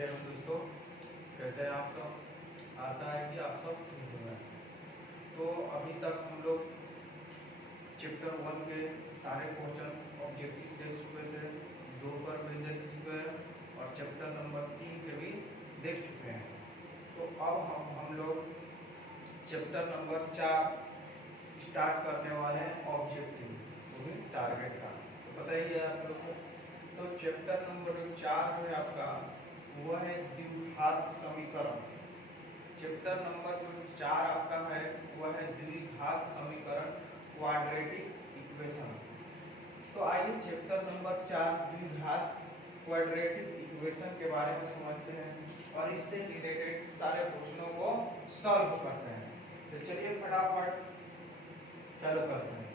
जय हिंद दोस्तों, कैसे हैं आप सब। आशा है कि आप सब ठीक होंगे। तो अभी तक हम लोग चैप्टर 1 के सारे क्वेश्चन ऑब्जेक्टिव देख चुके थे, 2 पर भी देख चुके हैं और चैप्टर नंबर 3 के भी देख चुके हैं। तो अब हम लोग चैप्टर नंबर 4 स्टार्ट करने वाले हैं, ऑब्जेक्टिव वो भी टारगेट का। तो पता ही है आप लोग को। तो चैप्टर नंबर 4 है आपका, वह है द्विघात समीकरण। चैप्टर नंबर 4 आपका है वह है द्विघात समीकरण, क्वाड्रेटिक इक्वेशन। तो आइए चैप्टर नंबर 4 द्विघात क्वाड्रेटिक इक्वेशन के बारे में समझते हैं और इससे रिलेटेड सारे प्रश्नों को सॉल्व करते हैं। तो चलिए फटाफट चालू करते हैं।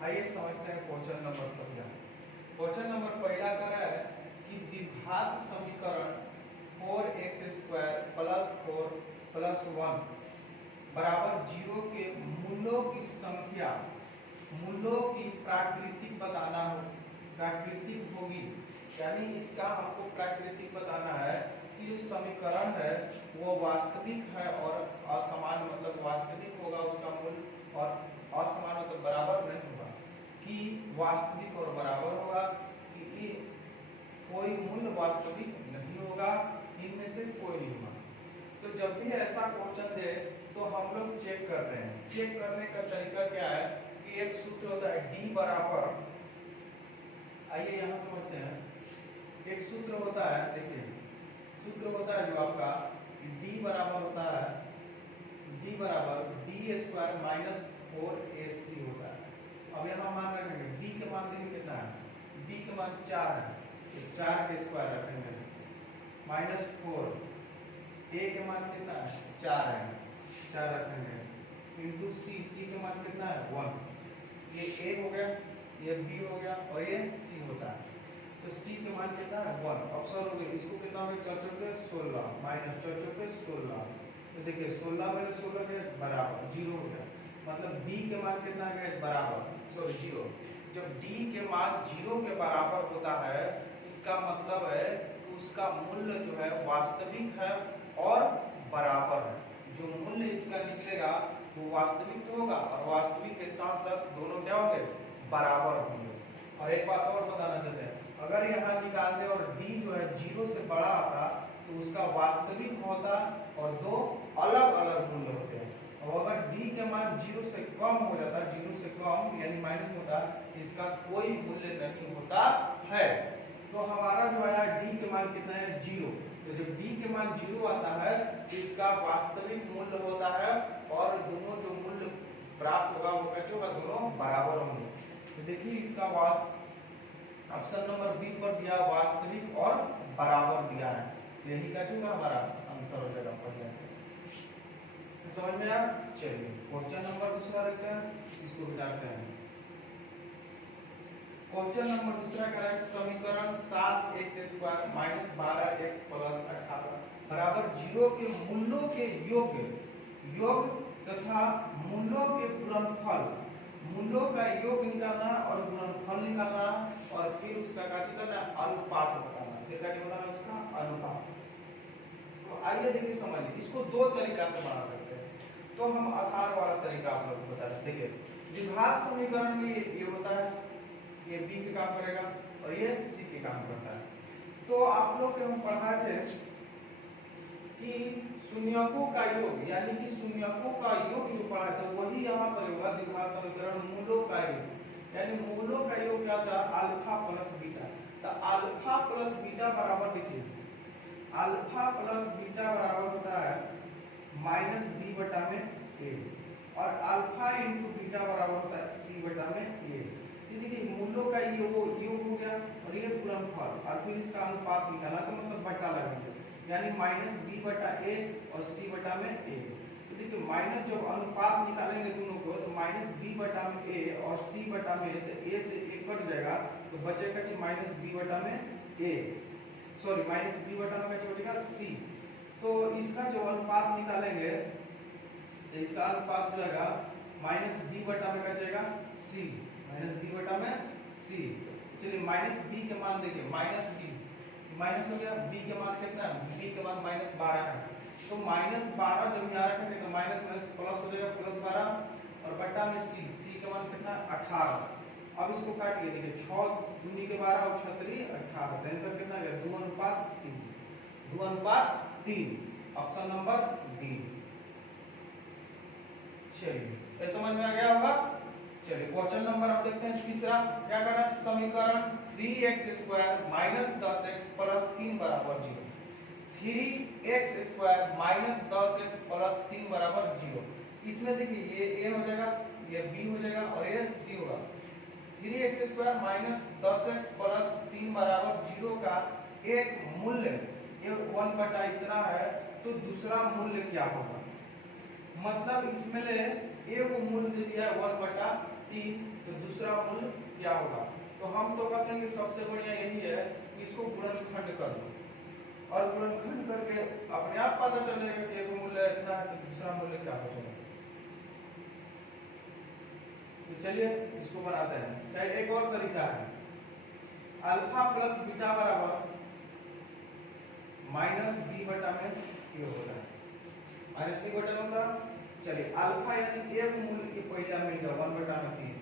आइए समझते हैं क्वेश्चन नंबर पहला। क्वेश्चन नंबर पहला कर रहा है कि द्विघात समीकरण 4x² + 4 + 1 बराबर 0 के मूलों की संख्या, मूलों की प्राकृतिक बताना हो, प्राकृतिक होगी। यानी इसका हमको प्राकृतिक बताना है कि जो समीकरण है वो वास्तविक है और असमान, मतलब वास्तविक होगा उसका मूल, और असमान मतलब बराबर नहीं होगा, कि वास्तविक और बराबर होगा, कि ये कोई मूल वास्तविक नहीं होगा, इनमें से कोई नहीं होगा। तो जब भी ऐसा क्वेश्चन दे तो हम लोग चेक करते हैं। चेक करने का तरीका क्या है कि एक सूत्र होता है d बराबर, आइए यहाँ समझते हैं। एक सूत्र होता है, देखिए सूत्र होता है जो आपका d बराबर होता है, d बराबर d² - 4ac होता है। अब यहाँ मान रखेंगे d के मान देखिए कितना है, d के मान 4 है, तो 4 के स्क्वायर रखेंगे -4, a के मान कितना है 4 है, 4 रखेंगे इंटू c के मान कितना है 1। ये a हो गया, ये b हो गया और ये c होता है। तो c के मान कितना है 1। अब सॉल्व करिए, इसको कितना हो गया 4 के 16 माइनस 4 के 16। तो देखिए 16 में 16 के बराबर 0 हो गया, मतलब d के मान कितना है बराबर, सॉरी 0। जब d के मान 0 के बराबर होता है इसका मतलब है कि उसका मूल्य जो है वास्तविक है और बराबर है। जो मूल्य इसका निकलेगा वो वास्तविक तो होगा और वास्तविक के साथ साथ दोनों क्या होंगे, बराबर होंगे। और एक बात और बताना चाहते हैं, अगर यहाँ निकाल दे और d जो है 0 से बड़ा आता तो उसका वास्तविक होता और दो अलग अलग मूल्य होते हैं। और अगर d के मान 0 से कम हो जाता, 0 से कम यानी माइनस होता, इसका कोई मूल्य नहीं होता है। तो हमारा जो है d के मान कितना है 0। तो जब d के मान 0 आता है तो इसका वास्तविक मूल्य होता है और दोनों जो मूल्य प्राप्त होगा वो कैसे होगा, दोनों बराबर होंगे। तो देखिए इसका ऑप्शन नंबर बी पर दिया वास्तविक और बराबर दिया है, यही क्या होगा हमारा आंसर हो जाएगा। बढ़िया समझ में आया। चलिए क्वेश्चन नंबर दूसरा रखते हैं, इसको मिटाते हैं। क्वेश्चन नंबर दूसरा क्या है, समीकरण 7x² - 12x + 18 बराबर 0 के मूलों के योग तथा मूलों के गुणनफल, मूलों का योग निकालना और गुणनफल निकालना और फिर उसका क्या करना, अनुपात बताना। फिर क्या बताना उसका अनुपात। तो आइए देखिए समझिए, इसको दो तरीका से बना सकते हैं। तो हम आसान वाला तरीका आप लोगों को बता दें। देखिए द्विघात समीकरण में ये होता है, ये बी के काम करेगा और ये सी के काम करता है। तो आप लोग के हम पढ़ाए थे कि शून्यकों का योग, यानी कि शून्यकों का योग जो पढ़ा था वही यहाँ पर होगा द्विघात समीकरण मूलों का योग। यानी मूलों का योग क्या था, अल्फा प्लस बीटा। तो अल्फा प्लस बीटा बराबर, देखिए अल्फा प्लस बीटा बराबर होता है -b/a और अल्फा इंटू बीटा बराबर होता है c/a। देखिए मूलों का योग हो गया और ये गुणनफल और फिर इसका अनुपात निकालना, तो मतलब बटा लगाएंगे, यानी -b/a और c/a। तो देखिए माइनस जब अनुपात निकालेंगे दोनों को तो -b/a और c/a, तो a से a कट जाएगा तो बचेगा -b/a, सॉरी -b/a बचेगा c। तो इसका जो अनुपात निकालेंगे तो इसका अनुपात जो आएगा -b/a में बचेगा c, -b/a में c। चलिए -b के मान देखिए, -b माइनस हो गया, b के मान कितना है, b के मान -12 है। तो -12 जब यहाँ रखेंगे तो माइनस माइनस प्लस हो जाएगा, +12 और बट्टा में c के मान कितना 18। अब इसको काटिए, देखिए 6 दूनी के 12 और 6 3 18, तो आंसर कितना आ गया 2:3, 2:3, ऑप्शन नंबर डी। चलिए ये समझ में आ गया होगा। चलिए क्वेश्चन नंबर अब देखते हैं तीसरा, क्या करना है, समीकरण 3x² - 10x + 3 = 0। 3x² - 10x + 3 = 0। इसमें देखिए ये a हो जाएगा, ये b हो जाएगा और ये c होगा। 3x² - 10x + 3 = 0 का एक मूल्य ये 1 बटा इतना है, तो दूसरा मूल्य क्या होगा। मतलब इसमें ले a को मूल्य दे दिया है 1/3, तो दूसरा मूल्य क्या होगा। तो हम तो कहते हैं कि सबसे बढ़िया यही है कि इसको गुणनखंड कर दो, और गुणनखंड करके अपने आप पता चल जाएगा कि एक मूल्य इतना है तो दूसरा मूल्य क्या हो जाएगा। तो चलिए इसको बनाते हैं। चाहे एक और तरीका है, अल्फा प्लस बीटा बराबर -b बटा में a होता है, -b बटा में होता है। चलिए अल्फा यानी एक मूल्य ये पहला मिल गया 1/3,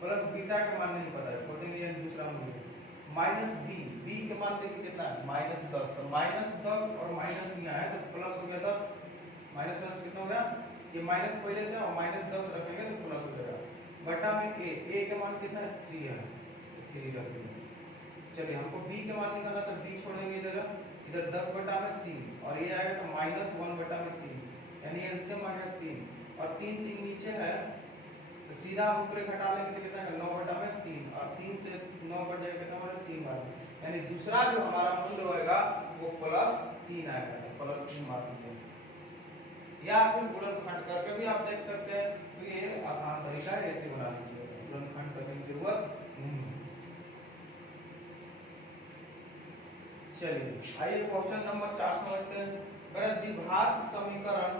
प्लस बीटा का मान नहीं पता है, छोड़ देंगे ये दूसरा मूल्य, -b के मान देखिए कितना है -10, तो -10 और माइनस यहाँ है तो प्लस हो गया 10, माइनस माइनस कितना हो गया, ये माइनस पहले से और -10 रखेंगे तो प्लस हो जाएगा, बटा में a के मान कितना है 3 है, 3 रख देंगे। चलिए हमको b के मान निकालना, तो b छोड़ देंगे इधर 10/3 और ये आएगा तो -1/3, यानी एलसीएम आ गया 3 और 3 3 नीचे है, तो सीधा ऊपर घटा लेंगे तो कितना है 9/3 और 3 से 9 बढ़ जाएगा कितना होगा 3 बार, यानी दूसरा जो हमारा मूल्य होगा वो +3 आएगा, +3 मान लीजिए। या फिर गुणनखंड करके भी आप देख सकते हैं, तो ये आसान तरीका है, ऐसे बना लीजिए, गुणनखंड करने की जरूरत नहीं है। चलिए आइए क्वेश्चन नंबर 4 समझते हैं। द्विघात समीकरण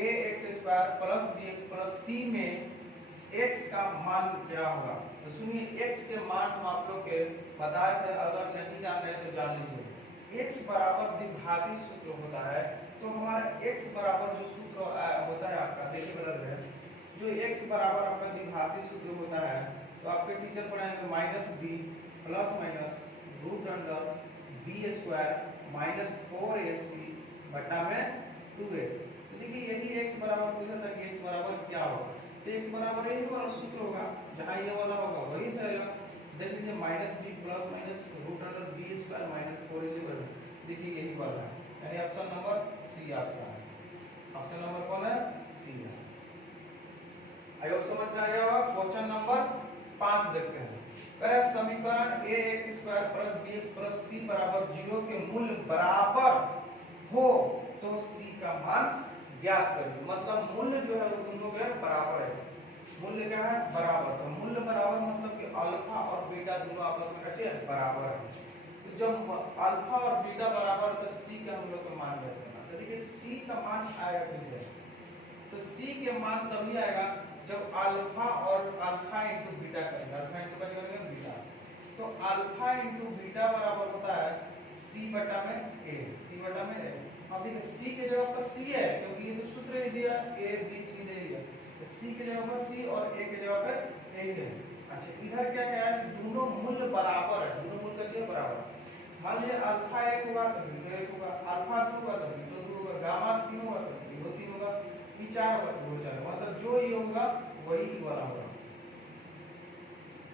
ax² + bx + c में x का मान क्या होगा। तो सुनिए x के मान हम आप लोग के बताए थे, अगर नहीं जान रहे तो जान लीजिए। x बराबर द्विघाती सूत्र होता है, तो हमारा x बराबर जो सूत्र होता है आपका, देखिए बदल रहे हैं, जो x बराबर आपका द्विघाती सूत्र होता है, तो आपके टीचर पढ़ाएंगे -b ± √b² - 4ac बटा में 2a। तो देखिए यही x बराबर पूछा था कि x बराबर क्या होगा, तो x बराबर यही वाला सूत्र होगा, जहां ये वाला होगा वही से आएगा। देख लीजिए -b ± √b² - 4ac, देखिए यही वाला है, यानी ऑप्शन नंबर सी आपका है। ऑप्शन नंबर कौन है, सी है। आई होप समझ में आ गया होगा। क्वेश्चन नंबर 5 देखते हैं। समीकरण ax² + bx + c = 0 के मूल्य बराबर हो तो c का मान ज्ञात करिए। मतलब मूल्य जो है वो दोनों के बराबर है, मूल्य क्या है बराबर, तो मूल्य बराबर मतलब कि अल्फा और बीटा दोनों आपस में कैसे बराबर है। तो जब अल्फा और बीटा बराबर तो c का हम लोग को मान ज्ञात करना। तो देखिए c का मान आएगा किसे, तो c के मान तभी आएगा जब अल्फा और अल्फा इंटू बीटा करेंगे, अल्फा इंटू क्या करेंगे बीटा, तो अल्फा इंटू बीटा बराबर होता है c बटा में a, c बटा में a। अब देखिए c के जगह पर c है, क्योंकि ये तो सूत्र ही दिया a b c दे दिया, तो c के जगह पर c और a के जगह पर a है। अच्छा इधर क्या क्या है, दोनों मूल्य बराबर है, दोनों मूल्य का बराबर। मान लीजिए अल्फा 1 होगा तो बीटा 1 होगा, अल्फा 2 होगा तो बीटा 2 होगा, गामा 3 होगा तो बीटा 3 होगा, पी 4 होगा तो 4 होगा, मतलब जो ये होगा वही वाला होगा।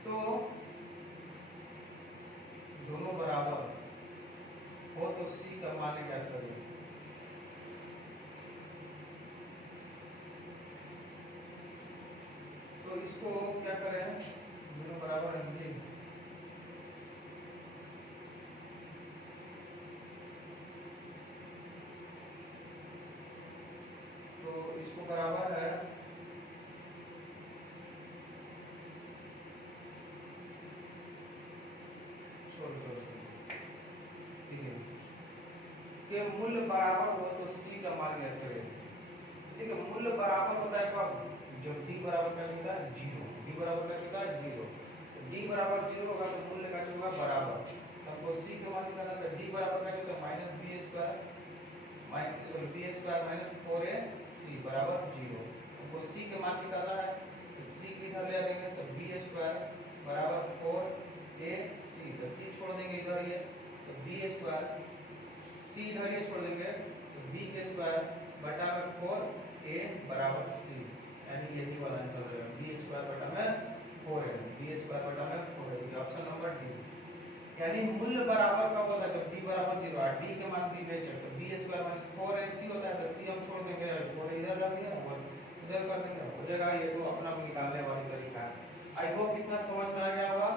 तो दोनों बराबर हो तो c का मान क्या करें, तो इसको क्या करें, दोनों बराबर है, तो इसको बराबर है के मूल्य बराबर हो तो c का मान ज्ञात करें। ठीक है, मूल्य बराबर होता है कब, जब d बराबर क्या होता है 0, d बराबर क्या होता है 0, तो d बराबर 0 होगा तो मूल्य का होगा बराबर, हमको c के मान निकालना है। d बराबर क्या होता है minus B square sorry B square minus 4ac बराबर 0। हमको c के मान निकालना है तो c किधर ले आएंगे तो बी स्क्वायर बराबर 4ac तो c छोड़ देंगे इधर ये तो बी स्क्वायर c इधर ये छोड़ देंगे तो b के स्क्वायर बटा में 4a बराबर c यानी यही वाला आंसर रहेगा बी स्क्वायर बटा में 4a बी स्क्वायर बटा में 4a ये ऑप्शन नंबर डी। यानी मूल्य बराबर कब होता है जब d बराबर 0 है d के मान b बेचे तो b स्क्वायर माइनस 4ac होता है तो c हम छोड़ देंगे 4 इधर रख दिया और इधर कर देंगे हो जाएगा। ये तो अपना निकालने वाली तरीका है। आई होप इतना समझ में आ गया होगा।